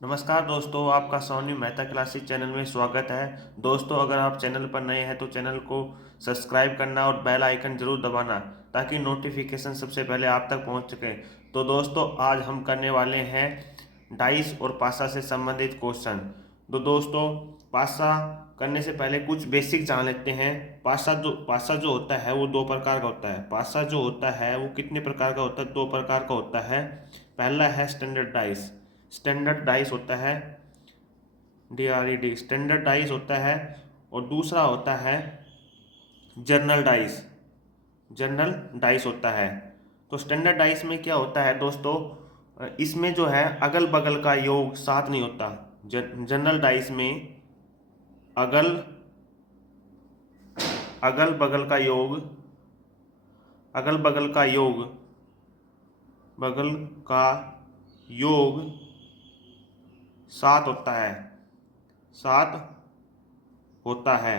नमस्कार दोस्तों, आपका सोनी मेहता क्लासेस चैनल में स्वागत है। दोस्तों, अगर आप चैनल पर नए हैं तो चैनल को सब्सक्राइब करना और बेल आइकन जरूर दबाना ताकि नोटिफिकेशन सबसे पहले आप तक पहुंच सके। तो दोस्तों, आज हम करने वाले हैं डाइस और पासा से संबंधित क्वेश्चन। तो दोस्तों, पासा करने से पहले कुछ बेसिक जान लेते हैं। पासा जो होता है वो दो प्रकार का होता है। पासा जो होता है वो कितने प्रकार का होता है? दो प्रकार का होता है। पहला है स्टैंडर्ड डाइस। स्टैंडर्ड डाइस होता है DRED, स्टैंडर्ड डाइस होता है। और दूसरा होता है जर्नल डाइस। जर्नल डाइस होता है। तो स्टैंडर्ड डाइस में क्या होता है दोस्तों, इसमें जो है अगल बगल का योग साथ नहीं होता। जर्नल डाइस में अगल अगल बगल का योग अगल बगल का योग सात होता है। सात होता है।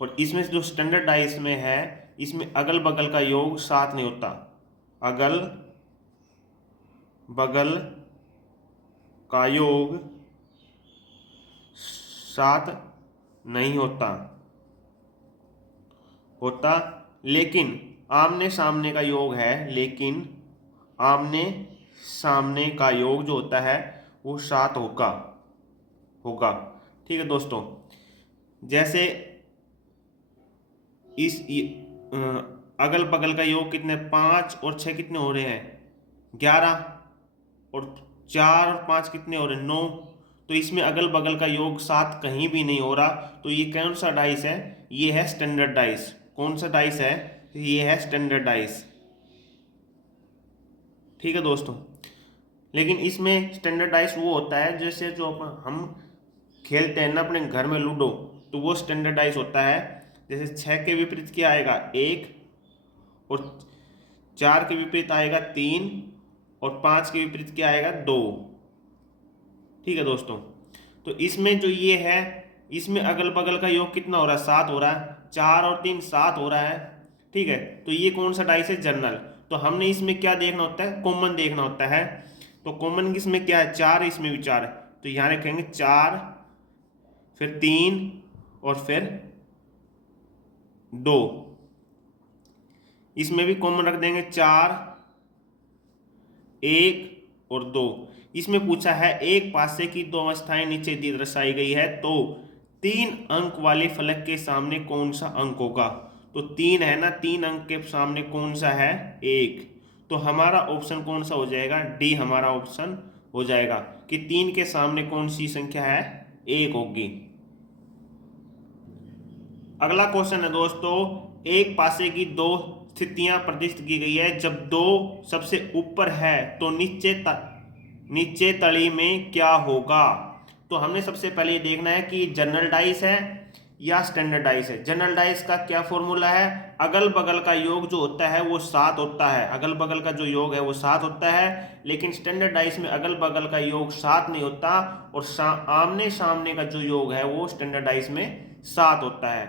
और इसमें जो स्टैंडर्ड डाइस में है, इसमें अगल बगल का योग सात नहीं होता। अगल बगल का योग सात नहीं होता। लेकिन आमने सामने का योग है। लेकिन आमने सामने का योग जो होता है वो सात होगा होगा ठीक है दोस्तों। जैसे अगल बगल का योग कितने, पाँच और छः कितने हो रहे हैं? 11। और चार और पाँच कितने हो रहे हैं? 9। तो इसमें अगल बगल का योग सात कहीं भी नहीं हो रहा। तो ये कौन सा डाइस है? ये है स्टैंडर्ड डाइस। कौन सा डाइस है? ये है स्टैंडर्ड डाइस। ठीक है दोस्तों। लेकिन इसमें स्टैंडर्ड डाइस वो होता है जैसे जो हम खेलते हैं ना अपने घर में लूडो, तो वो स्टैंडर्ड डाइस होता है। जैसे छः के विपरीत क्या आएगा? एक। और चार के विपरीत आएगा तीन। और पाँच के विपरीत क्या आएगा? दो। ठीक है दोस्तों। तो इसमें जो ये है, इसमें अगल बगल का योग कितना हो रहा है? सात हो रहा है। चार और तीन सात हो रहा है। ठीक है। तो ये कौन सा डाइस है? जनरल। तो हमने इसमें क्या देखना होता है? कॉमन देखना होता है। तो कॉमन इसमें क्या है? चार, इसमें भी चार है। तो यहाँ रखेंगे चार, फिर तीन, और फिर दो। इसमें भी कॉमन रख देंगे चार, एक और दो। इसमें पूछा है एक पासे की दो अवस्थाएं नीचे दर्शाई गई है, तो तीन अंक वाले फलक के सामने कौन सा अंक होगा? तो तीन है ना, तीन अंक के सामने कौन सा है? एक। तो हमारा ऑप्शन कौन सा हो जाएगा? डी हमारा ऑप्शन हो जाएगा कि तीन के सामने कौन सी संख्या है? एक होगी। अगला क्वेश्चन है दोस्तों, एक पासे की दो स्थितियां प्रदर्शित की गई है। जब दो सबसे ऊपर है तो नीचे तली में क्या होगा? तो हमने सबसे पहले ये देखना है कि जनरल डाइस है या स्टैंडर्ड डाइस है। जनरल डाइस का क्या फॉर्मूला है? अगल बगल का योग जो होता है वो सात होता है। अगल बगल का जो योग है वो सात होता है। लेकिन स्टैंडर्ड डाइस में अगल बगल का योग सात नहीं होता। और आमने सामने का जो योग है वो स्टैंडर्ड डाइस में सात होता है।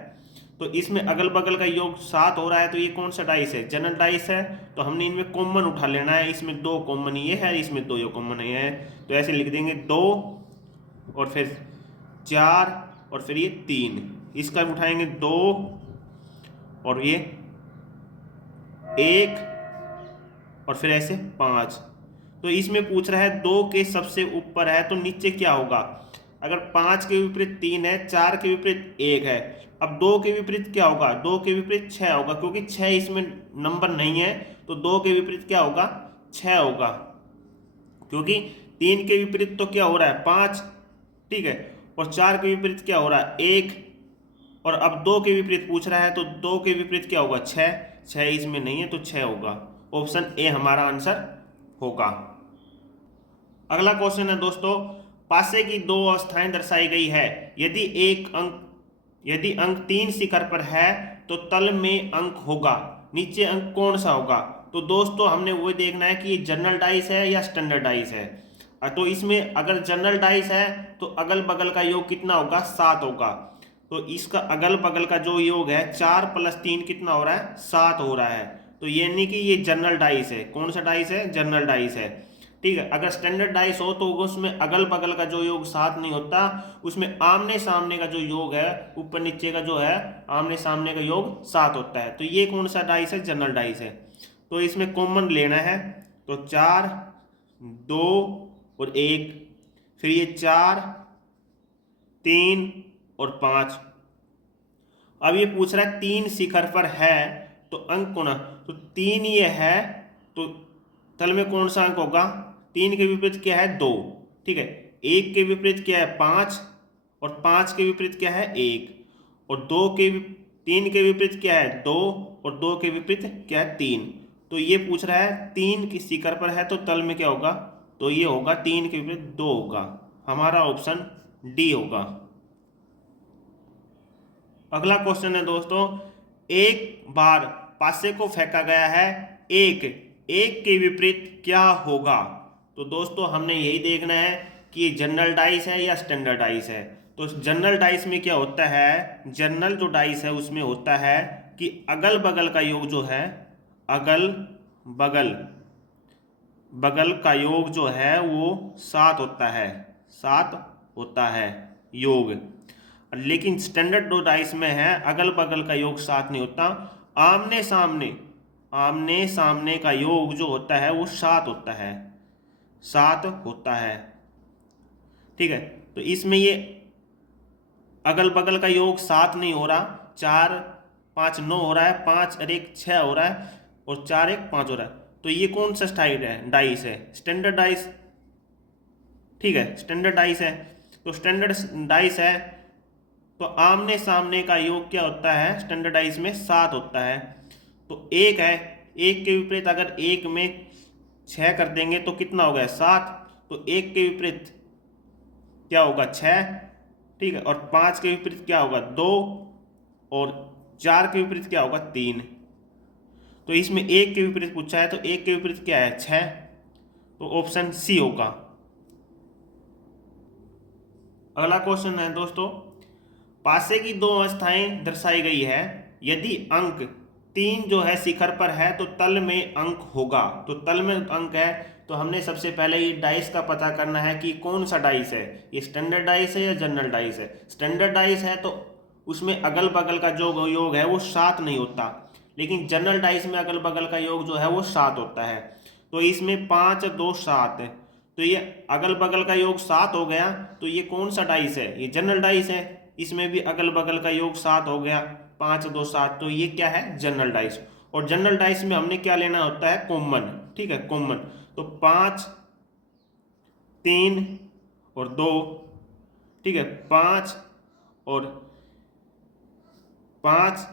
तो इसमें अगल बगल का योग सात हो रहा है, तो ये कौन सा डाइस है? जनरल डाइस है। तो हमने इनमें कॉमन उठा लेना है। इसमें दो कॉमन ये है, इसमें दो ये कॉमन ये है। तो ऐसे लिख देंगे दो, और फिर चार, और फिर ये तीन। इसका भी उठाएंगे दो, और ये एक, और फिर ऐसे पाँच। तो इसमें पूछ रहा है दो के सबसे ऊपर है तो नीचे क्या होगा? अगर पाँच के विपरीत तीन है, चार के विपरीत एक है। अब दो के विपरीत क्या होगा? दो के विपरीत छः होगा, क्योंकि छः इसमें नंबर नहीं है। तो दो के विपरीत क्या होगा? छः होगा। क्योंकि तीन के विपरीत तो क्या हो रहा है? पाँच। ठीक है। और चार के विपरीत क्या हो रहा है? एक। और अब दो के विपरीत पूछ रहा है, तो दो के विपरीत क्या होगा? छः। छः इसमें नहीं है तो छः होगा। ऑप्शन ए हमारा आंसर होगा। अगला क्वेश्चन है दोस्तों, पासे की दो अवस्थाएं दर्शाई गई है। यदि अंक तीन शिखर पर है तो तल में अंक होगा। नीचे अंक कौन सा होगा? तो दोस्तों हमने वो देखना है कि ये जनरल डाइस है या स्टैंडर्ड डाइस है। तो इसमें अगर जनरल डाइस है तो अगल बगल का योग कितना होगा? सात होगा। तो इसका अगल बगल का जो योग है, चार प्लस तीन कितना हो रहा है? सात हो रहा है। तो यानी कि ये जनरल डाइस है। कौन सा डाइस है? जनरल डाइस है। ठीक है। अगर स्टैंडर्ड डाइस हो तो उसमें अगल बगल का जो योग 7 नहीं होता, उसमें आमने सामने का जो योग है, ऊपर नीचे का जो है आमने सामने का योग 7 होता है। तो ये कौन सा डाइस है? जनरल डाइस है। तो इसमें कॉमन लेना है, तो 4, 2 और 1, फिर ये 4, 3 और 5। अब ये पूछ रहा है 3 शिखर पर है तो अंक कौन है? तो 3 ये है, तो तल में कौन सा अंक होगा? 3 के विपरीत क्या है? 2। ठीक है। 1 के विपरीत क्या है? 5, और 5 के विपरीत क्या है? 1, और 3 के विपरीत क्या है? 2, और 2 के विपरीत क्या है? 3। तो ये पूछ रहा है 3 किस शिखर पर है, तो तल में क्या होगा? तो ये होगा 3 के विपरीत 2 होगा। हमारा ऑप्शन डी होगा। अगला क्वेश्चन है दोस्तों, एक बार पासे को फेंका गया है, एक एक के विपरीत क्या होगा? तो दोस्तों हमने यही देखना है कि जनरल डाइस है या स्टैंडर्ड डाइस है। तो जनरल डाइस में क्या होता है? जनरल जो डाइस है उसमें होता है कि अगल बगल का योग जो है, अगल बगल बगल का योग जो है वो 7 होता है, 7 होता है योग। लेकिन स्टैंडर्ड दो डाइस में है अगल बगल का योग 7 नहीं होता, आमने सामने आमने सामने का योग जो होता है वो 7 होता है, 7 होता है। ठीक है। तो इसमें ये अगल बगल का योग 7 नहीं हो रहा, 4 5 9 हो रहा है, 5 और 1 6 हो रहा है, और 4 1 5 हो रहा है। तो ये कौन सा स्टाइल है? डाइस है, स्टैंडर्ड डाइस। ठीक है, स्टैंडर्ड डाइस है। तो स्टैंडर्ड डाइस है तो आमने सामने का योग क्या होता है? स्टैंडर्ड डाइस में 7 होता है। तो एक है, एक के विपरीत अगर एक में 6 कर देंगे तो कितना हो गया? 7। तो एक के विपरीत क्या होगा? 6। ठीक है। और 5 के विपरीत क्या होगा? 2, और 4 के विपरीत क्या होगा? 3। तो इसमें एक के विपरीत पूछा है, तो एक के विपरीत क्या है? 6। तो ऑप्शन सी होगा। अगला क्वेश्चन है दोस्तों, पासे की दो अवस्थाएं दर्शाई गई है, यदि अंक 3 जो है शिखर पर है तो तल में अंक होगा। तो तल में अंक है तो हमने सबसे पहले ये डाइस का पता करना है कि कौन सा डाइस है, ये स्टैंडर्ड डाइस है या जनरल डाइस है। स्टैंडर्ड डाइस है तो उसमें अगल बगल का जो योग है वो 7 नहीं होता, लेकिन जनरल डाइस में अगल बगल का योग जो है वो 7 होता है। तो इसमें 5 2 7 है, तो ये अगल बगल का योग 7 हो गया। तो ये कौन सा डाइस है? ये जनरल डाइस है। इसमें भी अगल बगल का योग 7 हो गया, 5 2 7। तो ये क्या है? General dice. और जनरल डाइस में हमने क्या लेना होता है? कॉमन। ठीक है, कॉमन। तो 5 3 और 2। ठीक है, 5 और 5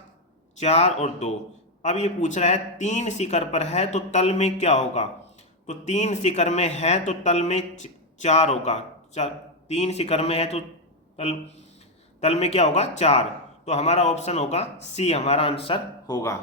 4 और 2। अब ये पूछ रहा है 3 शिखर पर है तो तल में क्या होगा? तो 3 शिखर में है तो तल में 4 होगा। 3 शिखर में है तो तल तल में क्या होगा? 4। तो हमारा ऑप्शन होगा सी, हमारा आंसर होगा।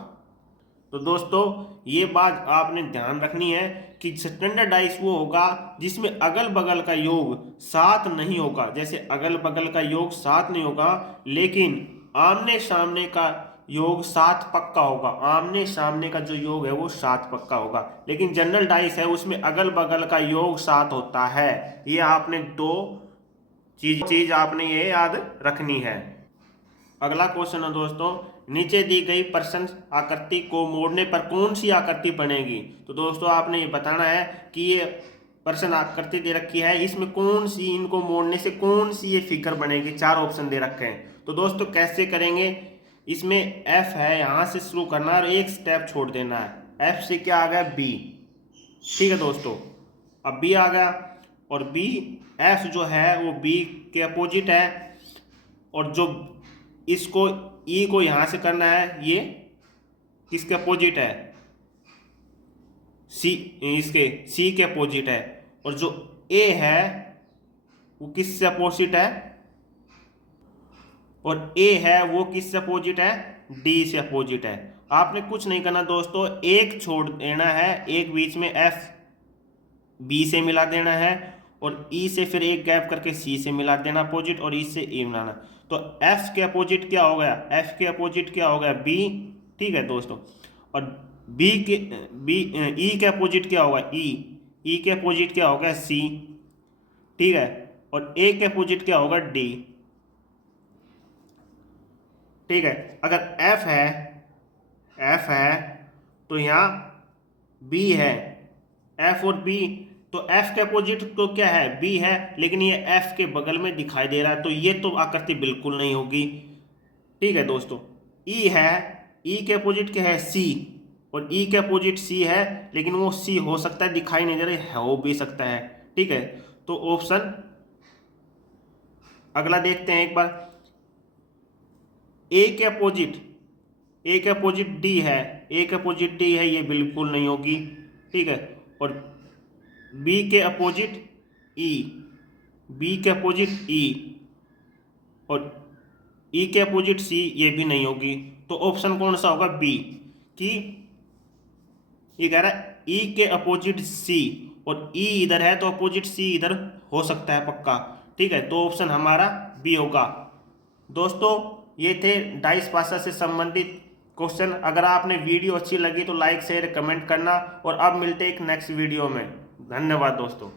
तो दोस्तों ये बात आपने ध्यान रखनी है कि स्टैंडर्ड डाइस वो होगा जिसमें अगल बगल का योग 7 नहीं होगा। जैसे अगल बगल का योग 7 नहीं होगा, लेकिन आमने सामने का योग 7 पक्का होगा। आमने सामने का जो योग है वो 7 पक्का होगा। लेकिन जनरल डाइस है उसमें अगल बगल का योग 7 होता है। ये आपने दो चीज आपने ये याद रखनी है। अगला क्वेश्चन है दोस्तों, नीचे दी गई प्रश्न आकृति को मोड़ने पर कौन सी आकृति बनेगी? तो दोस्तों आपने ये बताना है कि ये प्रश्न आकृति दे रखी है, इसमें कौन सी, इनको मोड़ने से कौन सी ये फिगर बनेगी। 4 ऑप्शन दे रखे हैं। तो दोस्तों कैसे करेंगे? इसमें एफ है, यहाँ से शुरू करना है और एक स्टेप छोड़ देना है। एफ से क्या आ गया? बी। ठीक है दोस्तों, अब बी आ गया, और बी एफ जो है वो बी के अपोजिट है, और जो इसको ई को यहां से करना है, ये किसके अपोजिट है? सी, इसके सी के अपोजिट है। और जो ए है वो किससे अपोजिट है? और ए है वो किससे अपोजिट है? डी से अपोजिट है। आपने कुछ नहीं करना दोस्तों, एक छोड़ देना है, एक बीच में एफ बी से मिला देना है, और ई से फिर एक गैप करके सी से मिला देना अपोजिट, और ई से ए मिलाना। तो एफ के अपोजिट क्या हो गया? एफ के अपोजिट क्या हो गया? बी। ठीक है दोस्तों, और बी के बी ई के अपोजिट क्या होगा? ई। ई के अपोजिट क्या होगा सी, ठीक है, और ए के अपोजिट क्या होगा डी, ठीक है। अगर एफ है तो यहाँ बी है, एफ और बी, तो एफ के अपोजिट तो क्या है बी है, लेकिन ये एफ के बगल में दिखाई दे रहा है, तो ये तो आकृति बिल्कुल नहीं होगी, ठीक है दोस्तों। ई है, ई के अपोजिट क्या है सी, और ई के अपोजिट सी है, लेकिन वो सी हो सकता है दिखाई नहीं दे रहा है, हो भी सकता है, ठीक है। तो ऑप्शन अगला देखते हैं एक बार। ए के अपोजिट डी है, ए के अपोजिट डी है, ये बिल्कुल नहीं होगी, ठीक है। और बी के अपोजिट ई, बी के अपोजिट ई, और ई के अपोजिट सी, ये भी नहीं होगी। तो ऑप्शन कौन सा होगा बी, कि ये कह रहा है ई के अपोजिट सी, और ई इधर है तो अपोजिट सी इधर हो सकता है पक्का, ठीक है। तो ऑप्शन हमारा बी होगा। दोस्तों ये थे डाइस पासा से संबंधित क्वेश्चन। अगर आपने वीडियो अच्छी लगी तो लाइक शेयर कमेंट करना, और अब मिलते हैं एक नेक्स्ट वीडियो में। धन्यवाद दोस्तों।